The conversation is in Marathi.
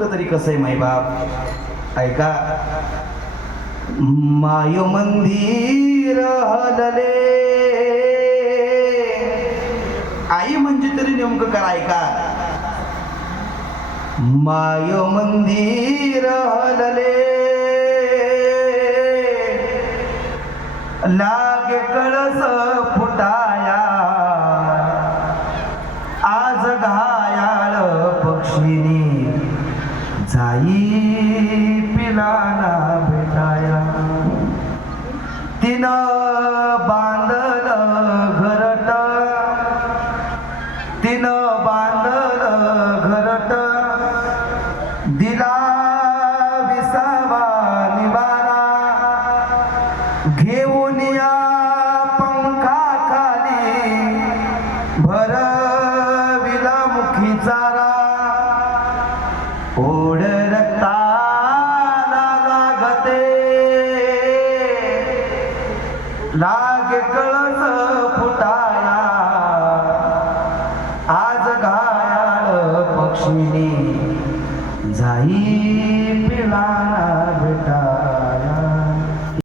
नेमकं तरी कसं आहे मायबाप ऐका. माय मंदिर हलले. आई म्हणजे तरी नेमकं काय ऐका. माय मंदिर हलले. लाग कळस फुटाया. आज घायाळ पक्षिणी जाई पिलाना भेटाया. तिनं बांधलं घरट. तिनं बांधलं घरट. दिला विसावा निवारा. घेऊन या पंखा खाली भरविला मुखी चारा. ओढ लागे कळस फुटाया. आज घायाळ पक्षीने जाई पिलाना